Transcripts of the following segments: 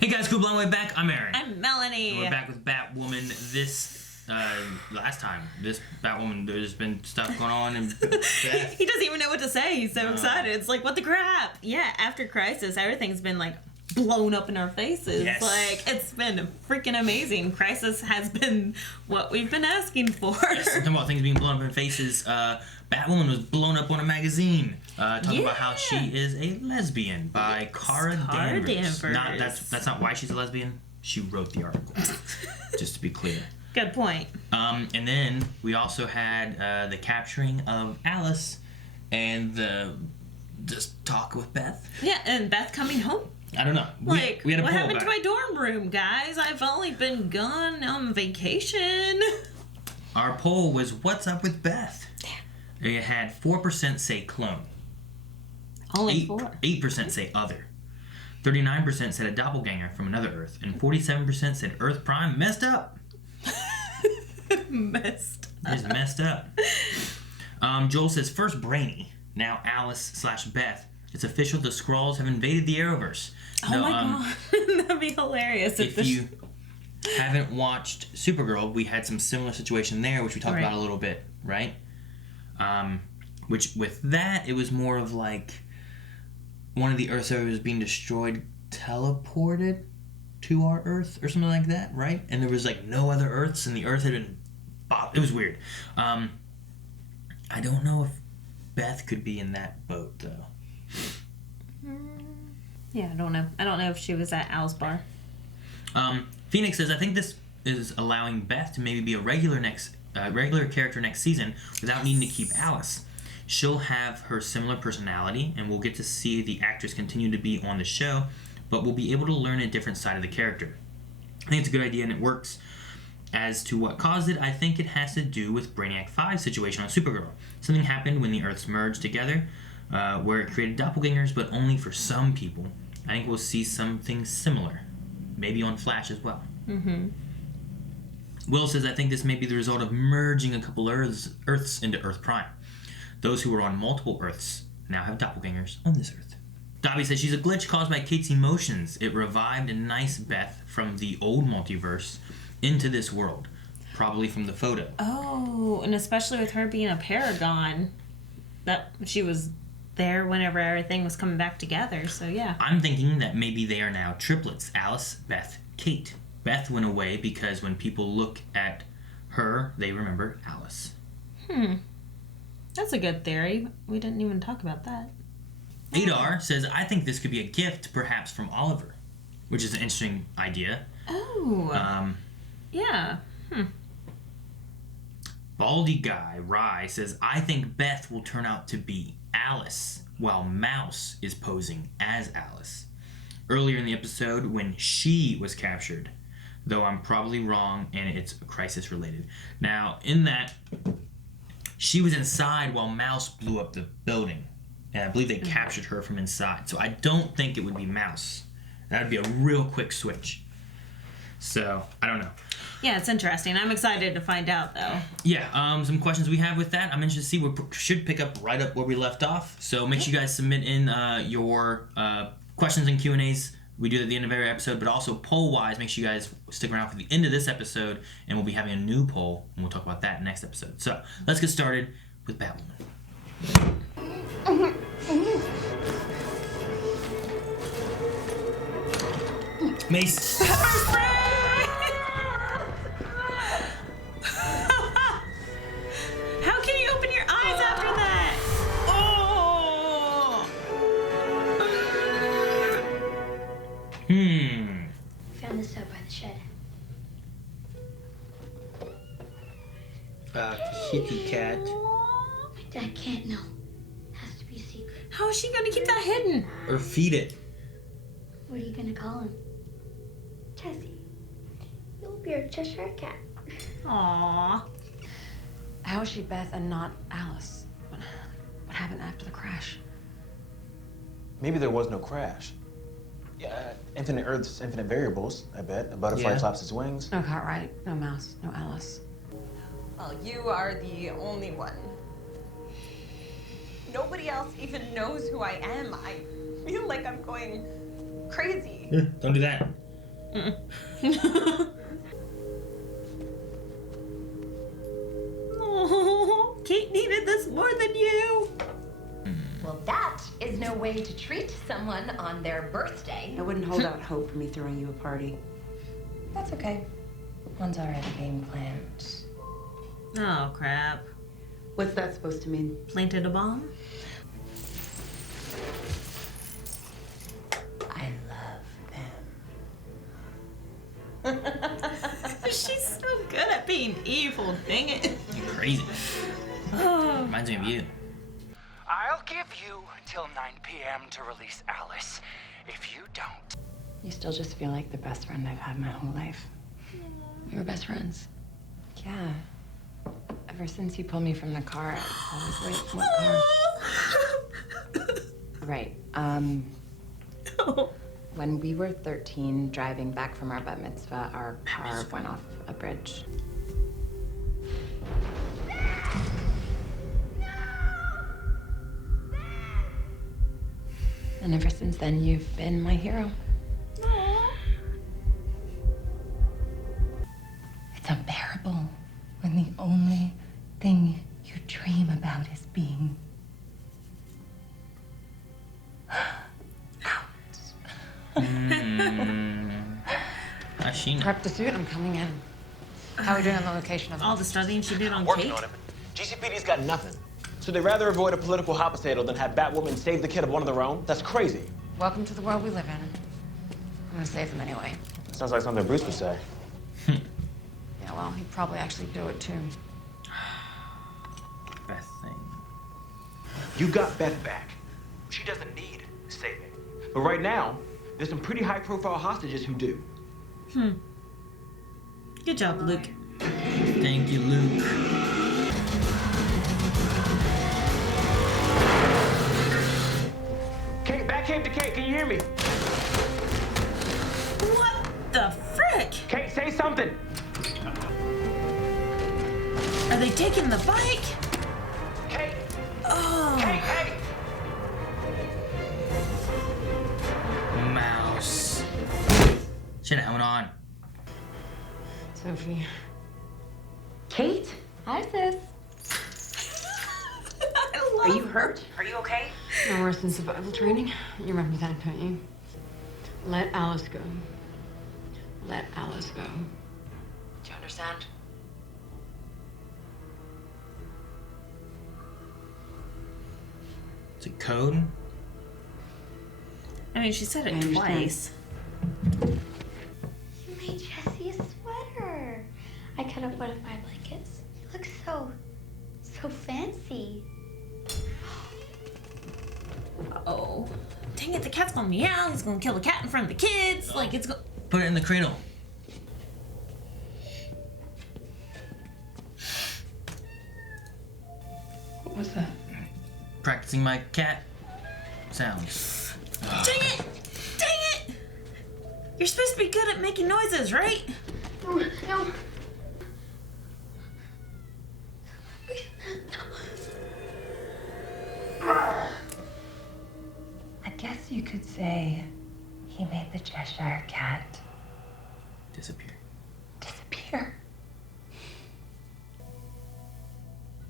Hey guys, cool blonde way back. I'm Aaron. I'm Melanie. And we're back with Batwoman. Last time, this Batwoman, there's been stuff going on and He doesn't even know what to say. He's so excited. It's like, what the crap? Yeah, after Crisis, everything's been like blown up in our faces. Yes. Like, it's been freaking amazing. Crisis has been what we've been asking for. Yes, talking about things being blown up in faces. Batwoman was blown up on a magazine talking about how she is a lesbian by Cara Danvers. That's not why she's a lesbian. She wrote the article, just to be clear. Good point. And then we also had the capturing of Alice and the talk with Beth. Yeah, and Beth coming home. I don't know. We had a what happened to my dorm room, guys? I've only been gone on vacation. Our poll was, what's up with Beth? It had 4% say clone. Only 4. 8% say other. 39% said a doppelganger from another Earth. And 47% said Earth Prime messed up. Messed up. It's messed up. Joel says, first Brainy, now Alice/Beth. It's official, the Skrulls have invaded the Arrowverse. Oh my god. That'd be hilarious. If you haven't watched Supergirl, we had some similar situation there, which we talked about a little bit, right? Which with that, it was more of like one of the Earths that was being destroyed teleported to our Earth or something like that, right? And there was like no other Earths, and the Earth had been bopped. It was weird. I don't know if Beth could be in that boat though. Yeah, I don't know. I don't know if she was at Al's bar. Phoenix says, I think this is allowing Beth to maybe be a regular character next season without needing to keep Alice. She'll have her similar personality, and we'll get to see the actress continue to be on the show, but we'll be able to learn a different side of the character. I think it's a good idea, and it works. As to what caused it, I think it has to do with Brainiac 5's situation on Supergirl. Something happened when the Earths merged together, where it created doppelgangers, but only for some people. I think we'll see something similar, maybe on Flash as well. Mm-hmm. Will says, I think this may be the result of merging a couple Earths into Earth Prime. Those who were on multiple Earths now have doppelgangers on this Earth. Dobby says, she's a glitch caused by Kate's emotions. It revived a nice Beth from the old multiverse into this world, probably from the photo. Oh, and especially with her being a paragon, that she was there whenever everything was coming back together, so yeah. I'm thinking that maybe they are now triplets, Alice, Beth, Kate. Beth went away because when people look at her, they remember Alice. That's a good theory. We didn't even talk about that. Adar says, I think this could be a gift, perhaps from Oliver, which is an interesting idea. Oh. Yeah. Baldy Guy, Rye, says, I think Beth will turn out to be Alice, while Mouse is posing as Alice. Earlier in the episode, when she was captured, though I'm probably wrong, and it's Crisis related. Now, in that, she was inside while Mouse blew up the building, and I believe they captured her from inside. So I don't think it would be Mouse. That would be a real quick switch. So, I don't know. Yeah, it's interesting. I'm excited to find out, though. Yeah, some questions we have with that. I'm interested to see. We should pick up right up where we left off. So make sure you guys submit in your questions and Q&As. We do it at the end of every episode, but also poll-wise, make sure you guys stick around for the end of this episode, and we'll be having a new poll, and we'll talk about that next episode. So let's get started with Batwoman. Mace. How can you open your eyes after that? Oh! Found this out by the shed. Kitty cat. My dad can't know. Has to be a secret. How is she going to keep that hidden? Or feed it. What are you gonna call him? Tessie. You'll be our Cheshire cat. Aww. How is she Beth and not Alice? What happened after the crash? Maybe there was no crash. Yeah, infinite Earths, infinite variables, I bet. A butterfly flaps its wings. No Cartwright, no Mouse, no Alice. Well, you are the only one. Nobody else even knows who I am. I feel like I'm going crazy. Don't do that. Oh, Kate needed this more than you. Well, that is no way to treat someone on their birthday. I wouldn't hold out hope for me throwing you a party. That's okay. One's already game planned. Oh, crap. What's that supposed to mean? Planted a bomb? I love them. She's so good at being evil, dang it. You're crazy. Oh. Reminds me of you. I'll give you till 9 p.m. to release Alice. If you don't... You still just feel like the best friend I've had my whole life. We were best friends. Yeah. Ever since you pulled me from the car, I was like, what car? Right. When we were 13, driving back from our bat mitzvah, our car went off a bridge. And ever since then, you've been my hero. It's unbearable when the only thing you dream about is being How's she know? Prep the suit, I'm coming in. How are we doing on the location of All the studying she did on Working Kate? on it. GCPD's got nothing. So they'd rather avoid a political hot potato than have Batwoman save the kid of one of their own? That's crazy. Welcome to the world we live in. I'm gonna save them anyway. Sounds like something Bruce would say. Yeah, well, he'd probably actually do it too. Best thing. You got Beth back. She doesn't need saving. But right now, there's some pretty high-profile hostages who do. Good job, Luke. Thank you, Luke. Kate, back cave to Kate, can you hear me? What the frick? Kate, say something. Are they taking the bike? Kate, Oh. Kate, hey! Mouse. Shit, I went on. Sophie. Kate? Hi, sis. Are you hurt? Are you okay? No worse than survival training. You remember that, don't you? Let Alice go. Let Alice go. Do you understand? Is it code? I mean, she said I it understand. twice. You made Jessie a sweater. I cut up one of my blankets. You look so fancy. Oh. Dang it, the cat's gonna meow. He's gonna kill the cat in front of the kids. Like, it's go- Put it in the cradle. What was that? Practicing my cat sounds. Dang it! Dang it! You're supposed to be good at making noises, right? No. I guess you could say he made the Cheshire Cat Disappear. disappear.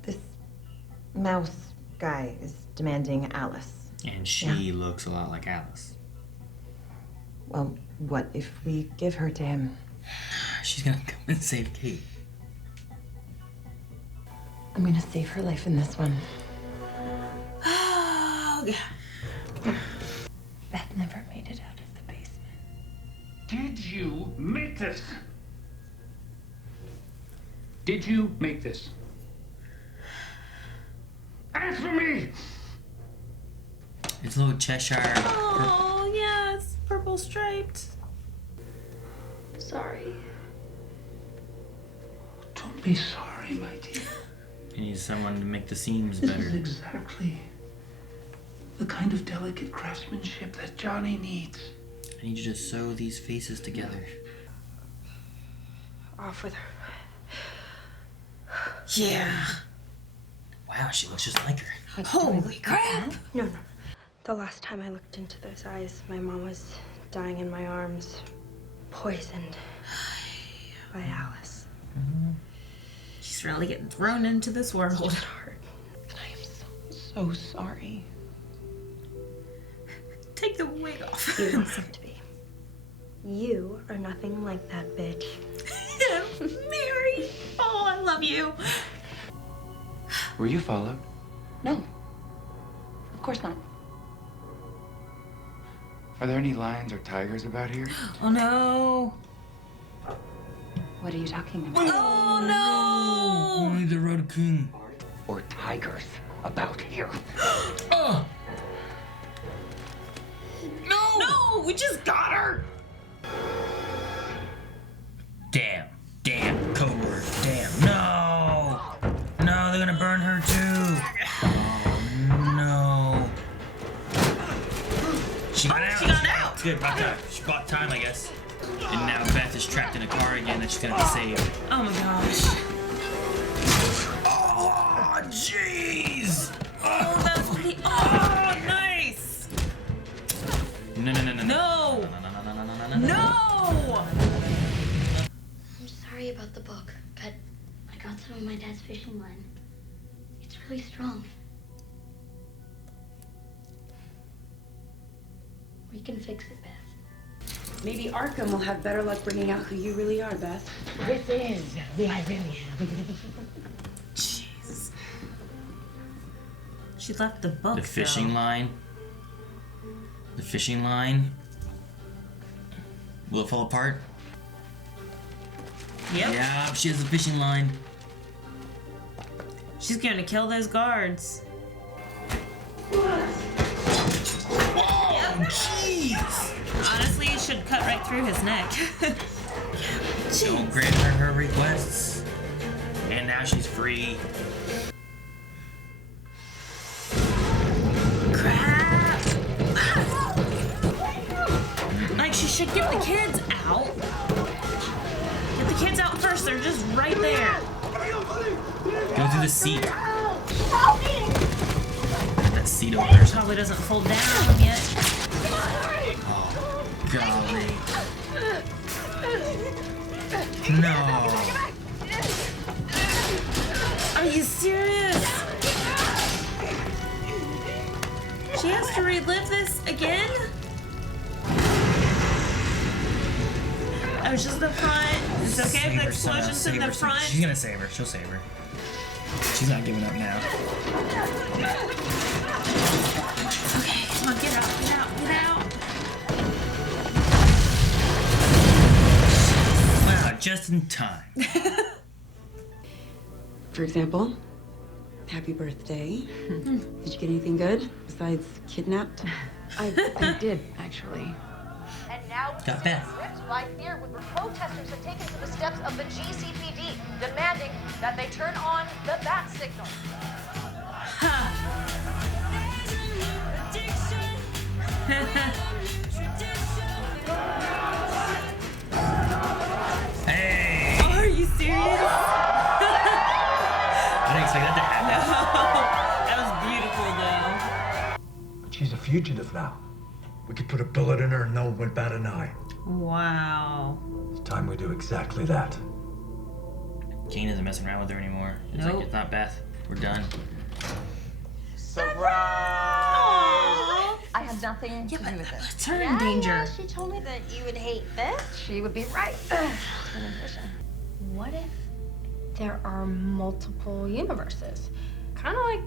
This mouse guy is demanding Alice. And she looks a lot like Alice. Well, what if we give her to him? She's gonna come and save Kate. I'm gonna save her life in this one. Oh, God. Beth never made it out of the basement. Did you make this? Did you make this? Answer me! It's a little Cheshire. Oh, yes. Purple striped. Sorry. Don't be sorry, my dear. You need someone to make the seams This is better. exactly the kind of delicate craftsmanship that Johnny needs. I need you to sew these faces together. Off with her. Yeah. Wow, she looks just like her. Holy crap. No. The last time I looked into those eyes, my mom was dying in my arms. poisoned by Alice. She's really getting thrown into this world. And I am so sorry. Take the wig off. You listen to me. You are nothing like that bitch. Mary! Oh, I love you. Were you followed? No. Of course not. Are there any lions or tigers about here? Oh no. What are you talking about? Oh no! Only the Road King. Or tigers about here? Oh! No! No! We just got her! Damn, code word. Damn. No! No, they're gonna burn her too. Oh no. She got out. She got out! It's good, about time. She bought time, I guess. And now Beth is trapped in a car again that she's gonna be saved. Oh my gosh. Oh, jeez! Oh, that's pretty. Oh, nice! No. No! No. No! I'm sorry about the book, but I got some of my dad's fishing line. It's really strong. We can fix it, Beth. Maybe Arkham will have better luck bringing out who you really are, Beth. This is the I really am. Jeez. She left the book. The fishing line. The fishing line. Will it fall apart? Yep. Yeah, she has a fishing line. She's gonna kill those guards. Oh, jeez! Honestly, it should cut right through his neck. Don't grant her requests. And now she's free. Crap! Like, she should get the kids out. Get the kids out first. They're just right there. Go through the seat. That seat over there. Probably doesn't fold down yet. Oh, golly. No. Are you serious? She has to relive this again? Oh, it's just the front. It's okay if the explosion's in the front. She's gonna save her. She'll save her. She's not giving up now. Okay, come on, get out, get out, get out. Wow, just in time. For example, happy birthday. Did you get anything good besides kidnapped? I did, actually. And now with Got the Beth. gripped by fear, where protesters have taken to the steps of the GCPD, demanding that they turn on the bat signal. Hey! Are you serious? I didn't expect that to happen. That was beautiful, though. She's a fugitive now. We could put a bullet in her and no one would bat an eye. Wow. It's time we do exactly that. Kane isn't messing around with her anymore. It's like, it's not Beth. We're done. Surprise! I have nothing to do with it. It's her in danger. She told me that you would hate this. She would be right. What if there are multiple universes? Kind of like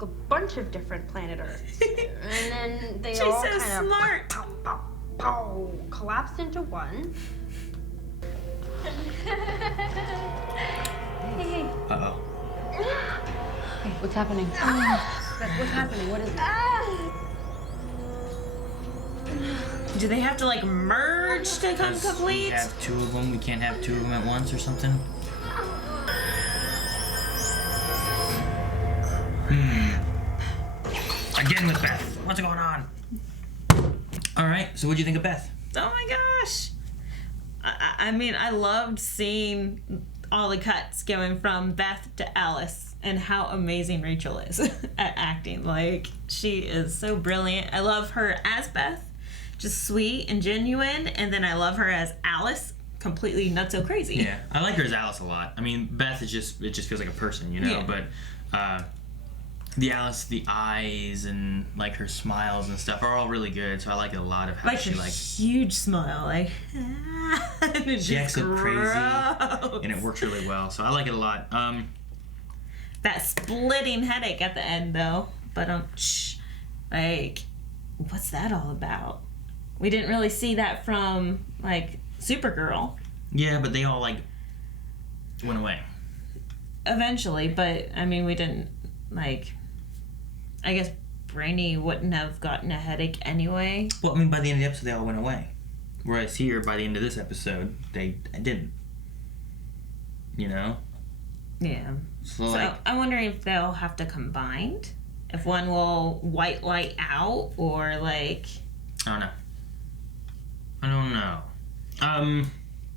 a bunch of different planet Earths. And then they She's all so kind smart. of collapsed into one. Hey. Uh-oh. Hey, what's happening? What's happening? What is it? Do they have to like merge to come We complete? have two of them. We can't have two of them at once or something. Again with Beth. What's going on? All right. So, what do you think of Beth? Oh my gosh. I mean, I loved seeing all the cuts going from Beth to Alice and how amazing Rachel is at acting. Like, she is so brilliant. I love her as Beth. just sweet and genuine, and then I love her as Alice, completely nutso crazy. Yeah, I like her as Alice a lot. I mean, Beth is just feels like a person, you know. Yeah. But the Alice, the eyes and like her smiles and stuff are all really good. So I like it a lot of how Like she her huge smile, like and it's she just acts so crazy, gross. and it works really well. So I like it a lot. That splitting headache at the end, though. But like, what's that all about? We didn't really see that from like Supergirl. Yeah, but they all like went away Eventually, but I mean, we didn't like. I guess Brainy wouldn't have gotten a headache anyway. Well, I mean, by the end of the episode, they all went away. Whereas here, by the end of this episode, they didn't. You know? Yeah. So So I'm wondering if they'll have to combine. If one will white light out, or like. I don't know.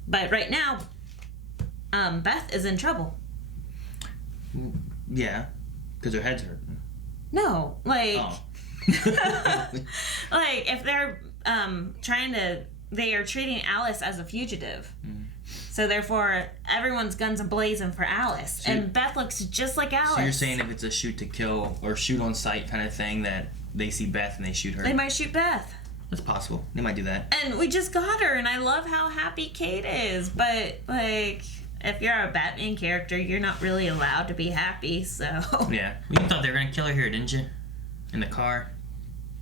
But right now, Beth is in trouble. Yeah, because her head's hurting. No, like. Oh. Like, if they're they are treating Alice as a fugitive. So therefore, everyone's guns are blazing for Alice. So and Beth looks just like Alice. So you're saying if it's a shoot to kill or shoot on sight kind of thing, that they see Beth and they shoot her? They might shoot Beth. That's possible. They might do that. And we just got her, and I love how happy Kate is. But, like, if you're a Batman character, you're not really allowed to be happy, so... Yeah. You thought they were going to kill her here, didn't you? In the car?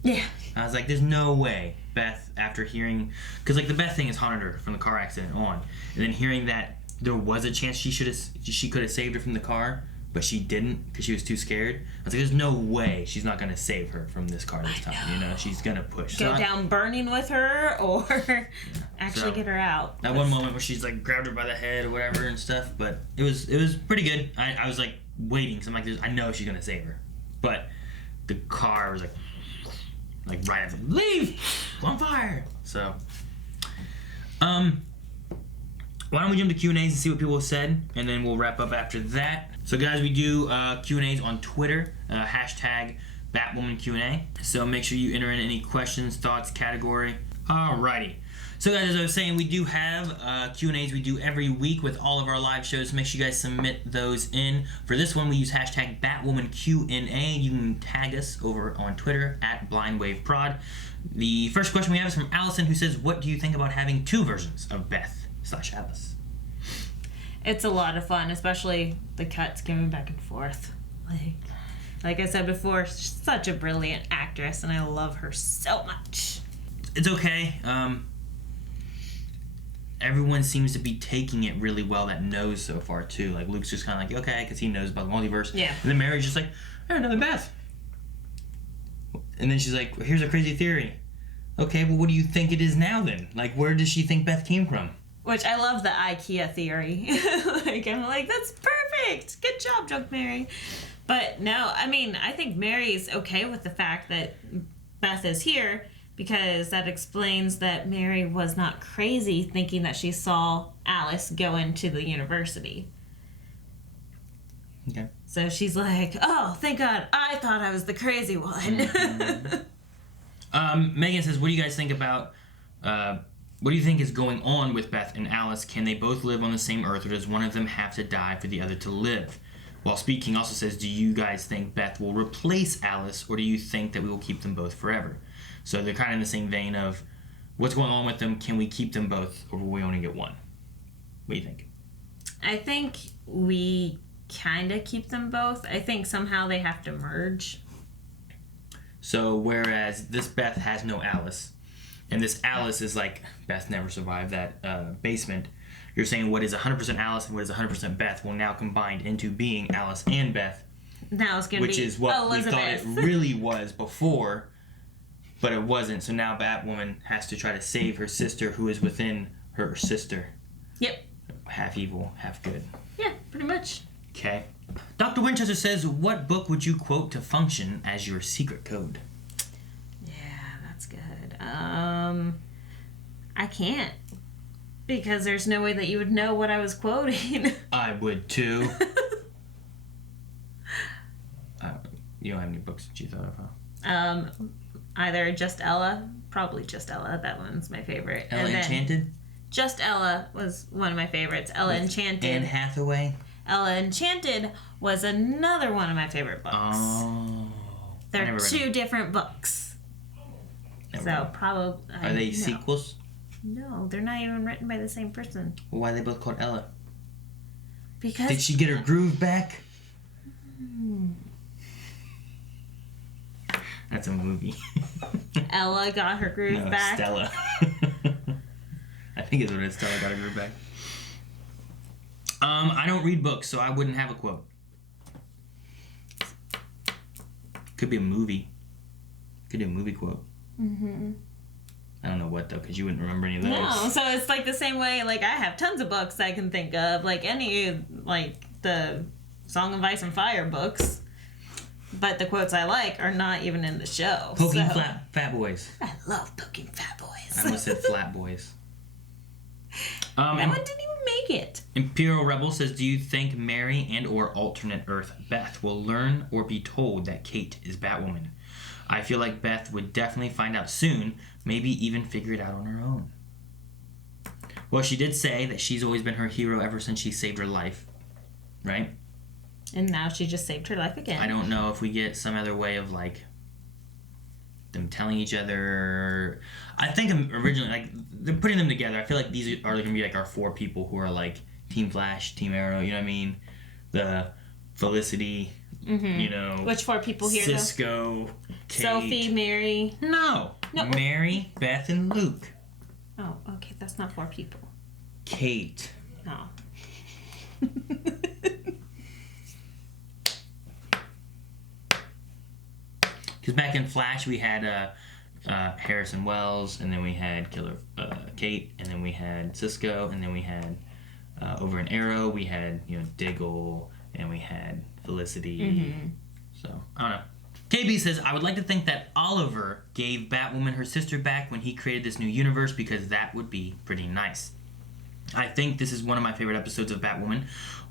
Yeah. I was like, there's no way Beth, after hearing... Because, like, the Beth thing has haunted her from the car accident on. And then hearing that there was a chance she could have saved her from the car, but she didn't because she was too scared. I was like, there's no way she's not going to save her from this car this time. You know, she's going to push. Go down burning with her, or actually get her out. That one moment where she's, like, grabbed her by the head or whatever and stuff. But it was pretty good. I was, like, waiting. So I'm like, I know she's going to save her. But the car was, like right after, leave! On fire! So, why don't we jump to Q&As and see what people have said, and then we'll wrap up after that. So, guys, we do Q&As on Twitter, hashtag Batwoman Q&A. So make sure you enter in any questions, thoughts, category. Alrighty. So, guys, as I was saying, we do have Q&As we do every week with all of our live shows. Make sure you guys submit those in. For this one, we use hashtag Batwoman Q&A. You can tag us over on Twitter at BlindWaveProd. The first question we have is from Allison, who says, what do you think about having two versions of Beth/Alice? It's a lot of fun, especially the cuts going back and forth. Like I said before, she's such a brilliant actress, and I love her so much. It's okay. Everyone seems to be taking it really well that knows so far, too. Like, Luke's just kind of like, okay, because he knows about the multiverse. Yeah. And then Mary's just like, hey, another Beth. And then she's like, well, here's a crazy theory. Okay, well, what do you think it is now, then? Like, where does she think Beth came from? Which, I love the IKEA theory. I'm like, that's perfect! Good job, Drunk Mary. But no, I mean, I think Mary's okay with the fact that Beth is here, because that explains that Mary was not crazy thinking that she saw Alice go into the university. Okay. So she's like, oh, thank God, I thought I was the crazy one. Mm-hmm. Megan says, what do you guys think about, what do you think is going on with Beth and Alice? Can they both live on the same Earth, or does one of them have to die for the other to live? While speaking, also says, do you guys think Beth will replace Alice, or do you think that we will keep them both forever? So they're kind of in the same vein of, what's going on with them? Can we keep them both, or will we only get one? What do you think? I think we kind of keep them both. I think somehow they have to merge. So whereas this Beth has no Alice, and this Alice is like, Beth never survived that basement, you're saying what is 100% Alice and what is 100% Beth will now combine into being Alice and Beth. Now it's going to be which is what Elizabeth. we thought it really was before, but it wasn't. So now Batwoman has to try to save her sister, who is within her sister. Yep. Half evil, half good. Yeah, pretty much. Okay. Dr. Winchester says, what book would you quote to function as your secret code? Yeah, that's good. I can't. Because there's no way that you would know what I was quoting. I would too. You don't have any books that you thought of, huh? either Just Ella, probably Just Ella. That one's my favorite. Ella and then Enchanted? Just Ella was one of my favorites. Ella Enchanted. Anne Hathaway? Ella Enchanted was another one of my favorite books. Oh. They're two different books. So probably. Are they sequels? No, they're not even written by the same person. Well, why are they both called Ella? Because. Did she get her groove back? That's a movie. Ella got her groove back. Stella. I think it's what it is. Stella got her groove back. I don't read books, so I wouldn't have a quote. Could be a movie. Could be a movie quote. Mm-hmm. I don't know what though, because you wouldn't remember any of those. No, so it's like the same way. Like I have tons of books I can think of, like any like the Song of Ice and Fire books. But the quotes I like are not even in the show. Poking fat boys. I love poking fat boys. I almost said flat boys. That one didn't even make it. Imperial Rebel says, do you think Mary and or alternate Earth Beth will learn or be told that Kate is Batwoman? I feel like Beth would definitely find out soon, maybe even figure it out on her own. Well, she did say that she's always been her hero ever since she saved her life. Right? And now she just saved her life again. I don't know if we get some other way of, like, them telling each other. I think originally, like, they're putting them together. I feel like these are going to be, like, our four people who are, like, Team Flash, Team Arrow, you know what I mean? The Felicity, you know. Which four people here, Cisco, Kate. Sophie, Mary. No. Mary, Beth, and Luke. Oh, okay. That's not four people. Kate. Oh. Because back in Flash, we had Harrison Wells, and then we had Killer Kate, and then we had Cisco, and then we had over in Arrow, we had Diggle, and we had Felicity. Mm-hmm. So I don't know. KB says, I would like to think that Oliver gave Batwoman her sister back when he created this new universe because that would be pretty nice. I think this is one of my favorite episodes of Batwoman,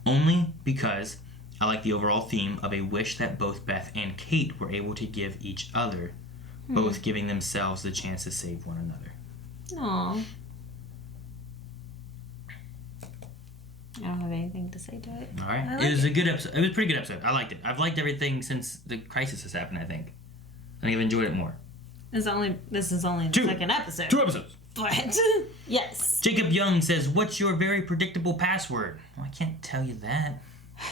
only because I like the overall theme of a wish that both Beth and Kate were able to give each other, both giving themselves the chance to save one another. Aww. I don't have anything to say to it. All right. It was a good episode. It was a pretty good episode. I liked it. I've liked everything since the crisis has happened, I think. I think I've enjoyed it more. This is only the second episode. 2 episodes. But, yes. Jacob Young says, what's your very predictable password? Well, I can't tell you that.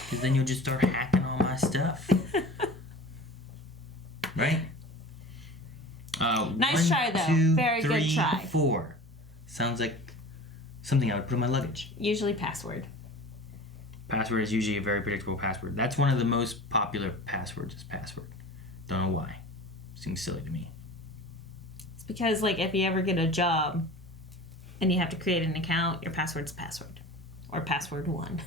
Because then you'll just start hacking all my stuff. Right? Nice try, though. Very good try. 4. Sounds like something I would put in my luggage. Usually password. Password is usually a very predictable password. That's one of the most popular passwords is password. Don't know why. Seems silly to me. It's because, like, if you ever get a job and you have to create an account, your password's password. Or password 1.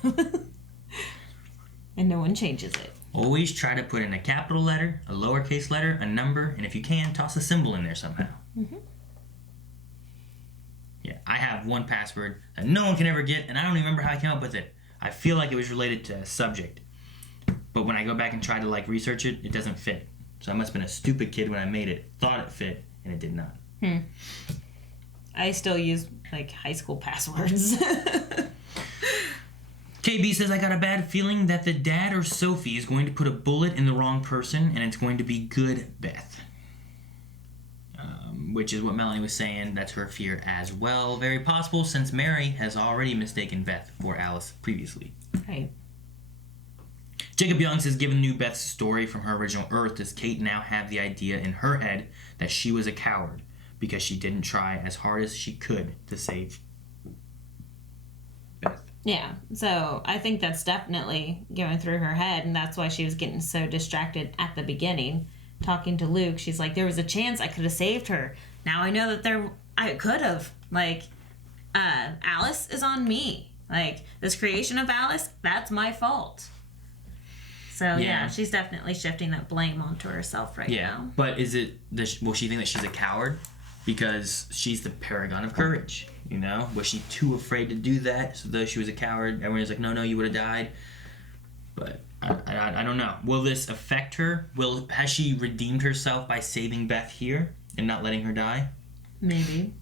And no one changes it. Always try to put in a capital letter, a lowercase letter, a number, and if you can, toss a symbol in there somehow. Mm-hmm. Yeah, I have one password that no one can ever get, and I don't even remember how I came up with it. I feel like it was related to a subject. But when I go back and try to, like, research it, it doesn't fit. So I must have been a stupid kid when I made it, thought it fit, and it did not. I still use, like, high school passwords. KB says, I got a bad feeling that the dad or Sophie is going to put a bullet in the wrong person, and it's going to be good Beth. Which is what Melanie was saying. That's her fear as well. Very possible, since Mary has already mistaken Beth for Alice previously. Right. Jacob Young says, given new Beth's story from her original Earth, does Kate now have the idea in her head that she was a coward because she didn't try as hard as she could to save Beth? Yeah, so I think that's definitely going through her head, and that's why she was getting so distracted at the beginning. Talking to Luke, she's like, there was a chance I could have saved her. Now I know that I could have. Like, Alice is on me. Like, this creation of Alice, that's my fault. So, yeah, she's definitely shifting that blame onto herself right now. But will she think that she's a coward? Because she's the paragon of courage, you know? Was she too afraid to do that? So though she was a coward, everyone was like, no, you would have died. But I don't know. Will this affect her? Has she redeemed herself by saving Beth here and not letting her die? Maybe.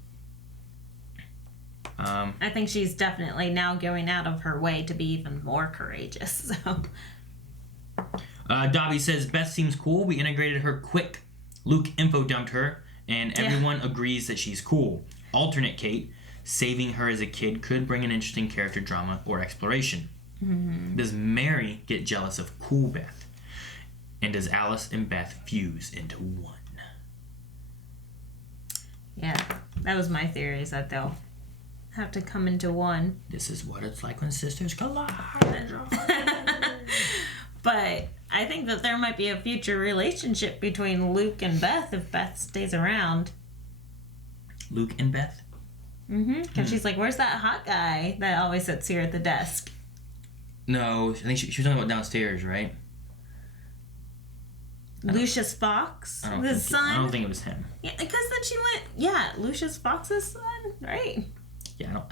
I think she's definitely now going out of her way to be even more courageous. So. Dobby says, Beth seems cool. We integrated her quick. Luke info dumped her, and everyone agrees that she's cool. Alternate Kate, saving her as a kid could bring an interesting character drama or exploration. Mm-hmm. Does Mary get jealous of cool Beth? And does Alice and Beth fuse into one? Yeah, that was my theory, is that they'll have to come into one. This is what it's like when sisters collide. But I think that there might be a future relationship between Luke and Beth if Beth stays around. Luke and Beth? Mm-hmm. Because she's like, where's that hot guy that always sits here at the desk? No, I think she was talking about downstairs, right? Lucius Fox, his son. I don't think it was him. Yeah, because then she went, Lucius Fox's son, right? Yeah,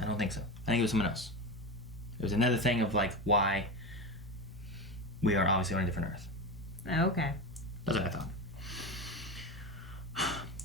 I don't think so. I think it was someone else. It was another thing of like why we are obviously on a different Earth. Okay. That's what I thought.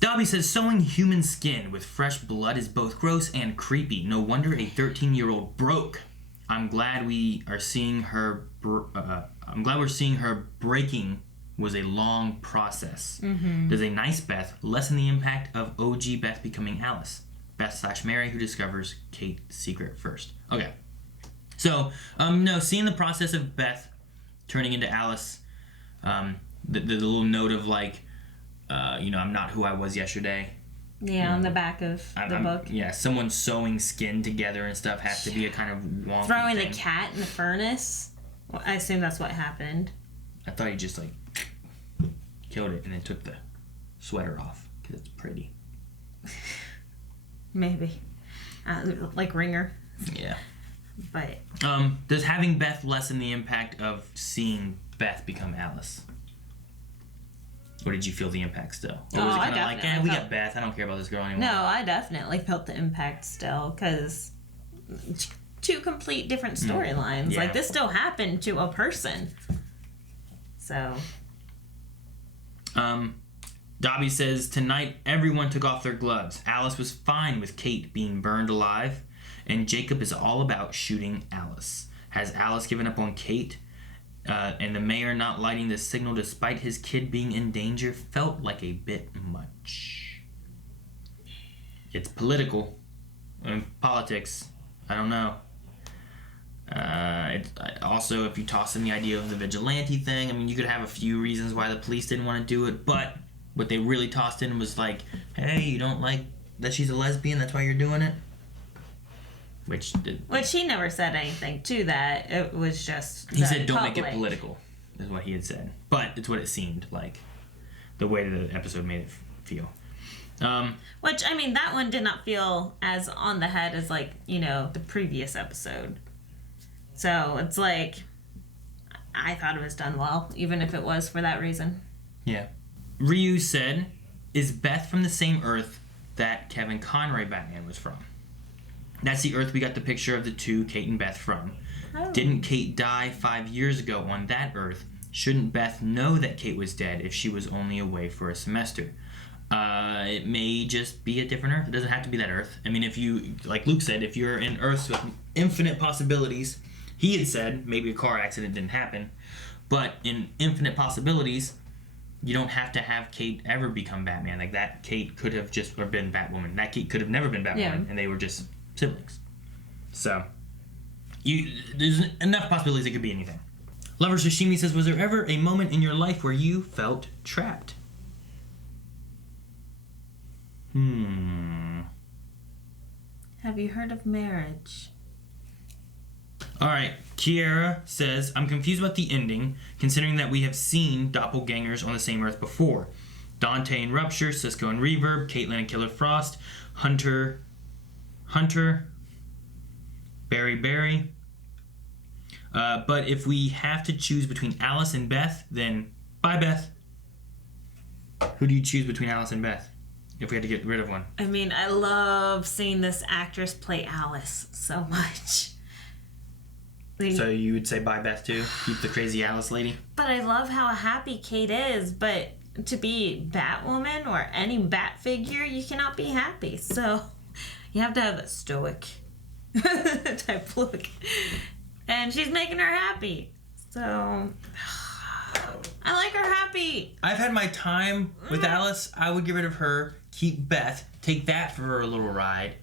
Dobby says sewing human skin with fresh blood is both gross and creepy. No wonder a 13-year-old broke. I'm glad we are seeing her. I'm glad we're seeing her breaking was a long process. Mm-hmm. Does a nice Beth lessen the impact of OG Beth becoming Alice? Beth/Mary, who discovers Kate's secret first. Okay. So, no, seeing the process of Beth turning into Alice, the little note of like, I'm not who I was yesterday. Yeah, on the back of the book. Yeah, someone sewing skin together and stuff has to be a kind of wonky Throwing thing. the cat in the furnace. Well, I assume that's what happened. I thought he just like killed it and then took the sweater off because it's pretty. Maybe. Like Ringer. Yeah. But. Does having Beth lessen the impact of seeing Beth become Alice? Or did you feel the impact still? Or was it kind of like, we got Beth. I don't care about this girl anymore. No, I definitely felt the impact still because two complete different storylines. Yeah. Like, this still happened to a person. So. Dobby says, tonight everyone took off their gloves. Alice was fine with Kate being burned alive, and Jacob is all about shooting Alice. Has Alice given up on Kate? And the mayor not lighting the signal despite his kid being in danger felt like a bit much. It's political. Politics. I don't know. Also, if you toss in the idea of the vigilante thing, I mean, you could have a few reasons why the police didn't want to do it, but what they really tossed in was like, hey, you don't like that she's a lesbian, that's why you're doing it? Which he never said anything to that. It was just he said don't make it political, is what he had said. But it's what it seemed like, the way the episode made it feel. Which, I mean, that one did not feel as on the head as, like, the previous episode. So it's like, I thought it was done well, even if it was for that reason. Yeah. Ryu said, is Beth from the same Earth that Kevin Conroy Batman was from? That's the Earth we got the picture of the two, Kate and Beth, from. Oh. Didn't Kate die 5 years ago on that Earth? Shouldn't Beth know that Kate was dead if she was only away for a semester? It may just be a different Earth. It doesn't have to be that Earth. I mean, if you, like Luke said, if you're in Earths with infinite possibilities, he had said maybe a car accident didn't happen, but in infinite possibilities, you don't have to have Kate ever become Batman. Like, that Kate could have just been Batwoman. That Kate could have never been Batwoman, and they were just siblings. So, there's enough possibilities it could be anything. Lover Sashimi says, was there ever a moment in your life where you felt trapped? Have you heard of marriage? Alright, Kiera says, I'm confused about the ending, considering that we have seen doppelgangers on the same Earth before. Dante and Rupture, Cisco and Reverb, Caitlin and Killer Frost, Hunter, Barry. But if we have to choose between Alice and Beth, then bye, Beth. Who do you choose between Alice and Beth? If we had to get rid of one. I mean, I love seeing this actress play Alice so much. So you would say bye, Beth, too? Keep the crazy Alice lady? But I love how happy Kate is, but to be Batwoman or any Bat figure, you cannot be happy. So you have to have a stoic type look. And she's making her happy. So I like her happy. I've had my time with Alice. I would get rid of her, keep Beth, take that for a little ride,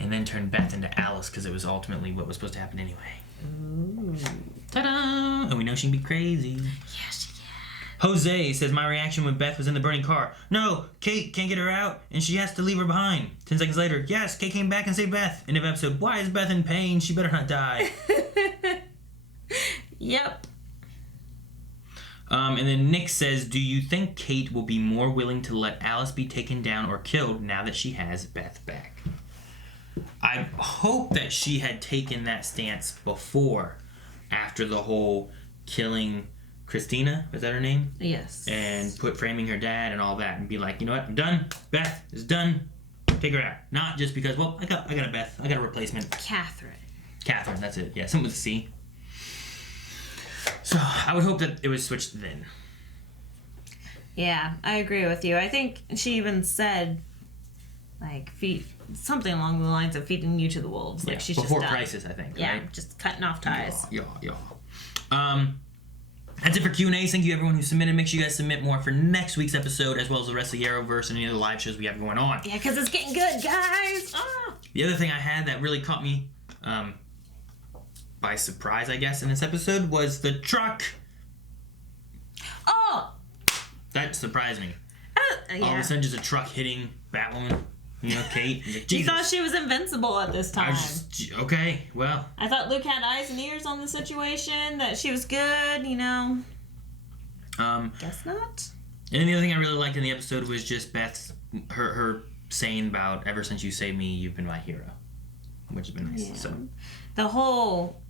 and then turn Beth into Alice because it was ultimately what was supposed to happen anyway. Ooh. Ta-da! And we know she can be crazy. Yes, yeah. Jose says, my reaction when Beth was in the burning car. No, Kate can't get her out, and she has to leave her behind. 10 seconds later, yes, Kate came back and saved Beth. End of episode, why is Beth in pain? She better not die. Yep. And then Nick says, do you think Kate will be more willing to let Alice be taken down or killed now that she has Beth back? I hope that she had taken that stance before, after the whole killing Christina, was that her name? Yes. And framing her dad and all that, and be like, you know what, I'm done. Beth is done. Take her out. Not just because, well, I got a Beth. I got a replacement. Catherine, that's it. Yeah, something with a C. So I would hope that it was switched then. Yeah, I agree with you. I think she even said, like, something along the lines of feeding you to the wolves. Like, she's before just done. Crisis, I think. Yeah, right? just cutting off ties. Yeah. That's it for Q&As. Thank you, everyone who submitted. Make sure you guys submit more for next week's episode, as well as the rest of the Arrowverse and any other live shows we have going on. Yeah, because it's getting good, guys. The other thing I had that really caught me by surprise, I guess, in this episode was the truck. Oh! That surprised me. Yeah. All of a sudden, just a truck hitting Batwoman. You know, Kate. Like, you thought she was invincible at this time. Okay, well. I thought Luke had eyes and ears on the situation, that she was good, you know. Guess not. And the other thing I really liked in the episode was just Beth's, her saying about, ever since you saved me, you've been my hero. Which has been nice. Yeah. So. The whole,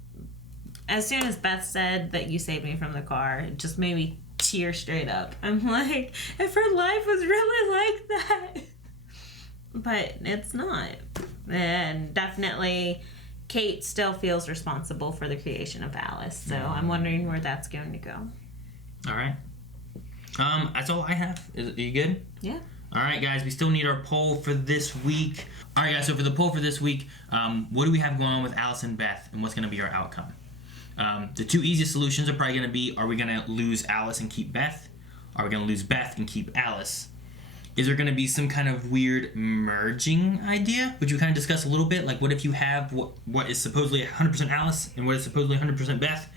as soon as Beth said that you saved me from the car, it just made me tear straight up. I'm like, if her life was really like that. But it's not. And definitely Kate still feels responsible for the creation of Alice. So I'm wondering where that's going to go. All right. That's all I have. Are you good? Yeah. All right, guys. We still need our poll for this week. All right, guys. So for the poll for this week, what do we have going on with Alice and Beth, and what's going to be our outcome? The two easiest solutions are probably going to be, are we going to lose Alice and keep Beth? Are we going to lose Beth and keep Alice? Is there going to be some kind of weird merging idea, which we kind of discussed a little bit? Like, what if you have what is supposedly 100% Alice and what is supposedly 100% Beth,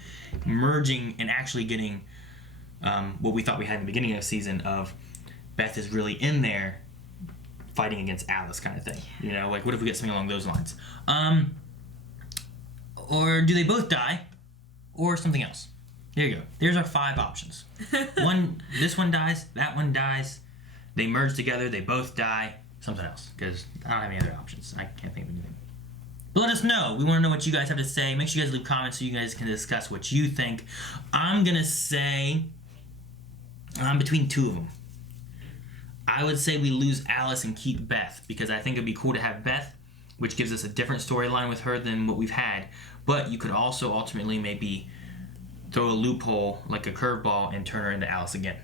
merging and actually getting what we thought we had in the beginning of the season of Beth is really in there fighting against Alice kind of thing. You know, like, what if we get something along those lines? Or do they both die, or something else? There you go. There's our 5 options. This one dies, that one dies. They merge together, they both die, something else. Because I don't have any other options. I can't think of anything. But let us know. We want to know what you guys have to say. Make sure you guys leave comments so you guys can discuss what you think. I'm going to say I'm between 2 of them. I would say we lose Alice and keep Beth, because I think it'd be cool to have Beth, which gives us a different storyline with her than what we've had. But you could also ultimately maybe throw a loophole, like a curveball, and turn her into Alice again.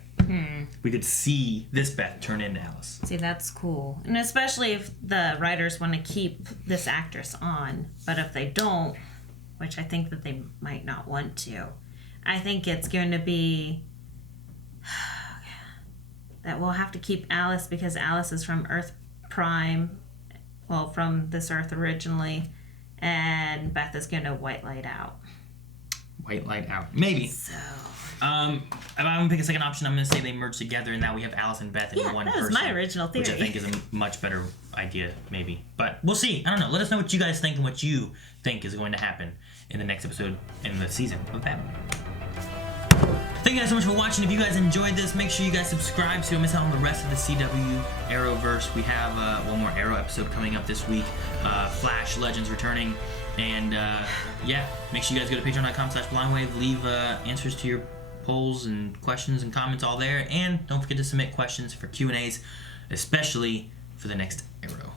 We could see this Beth turn into Alice. See, that's cool. And especially if the writers want to keep this actress on. But if they don't, which I think that they might not want to, I think it's going to be that we'll have to keep Alice, because Alice is from Earth Prime, well, from this Earth originally, and Beth is going to white light out. White light out. Maybe. So... if I'm going to pick a second option, I'm going to say they merge together, and now we have Alice and Beth in one person. That was my original theory. Which I think is a much better idea, maybe. But we'll see. I don't know. Let us know what you guys think and what you think is going to happen in the next episode in the season of Batman. Thank you guys so much for watching. If you guys enjoyed this, make sure you guys subscribe so you don't miss out on the rest of the CW Arrowverse. We have one more Arrow episode coming up this week. Flash Legends returning. And yeah, make sure you guys go to patreon.com/blindwave. Leave answers to your polls and questions and comments all there. And don't forget to submit questions for Q&As, especially for the next Arrow.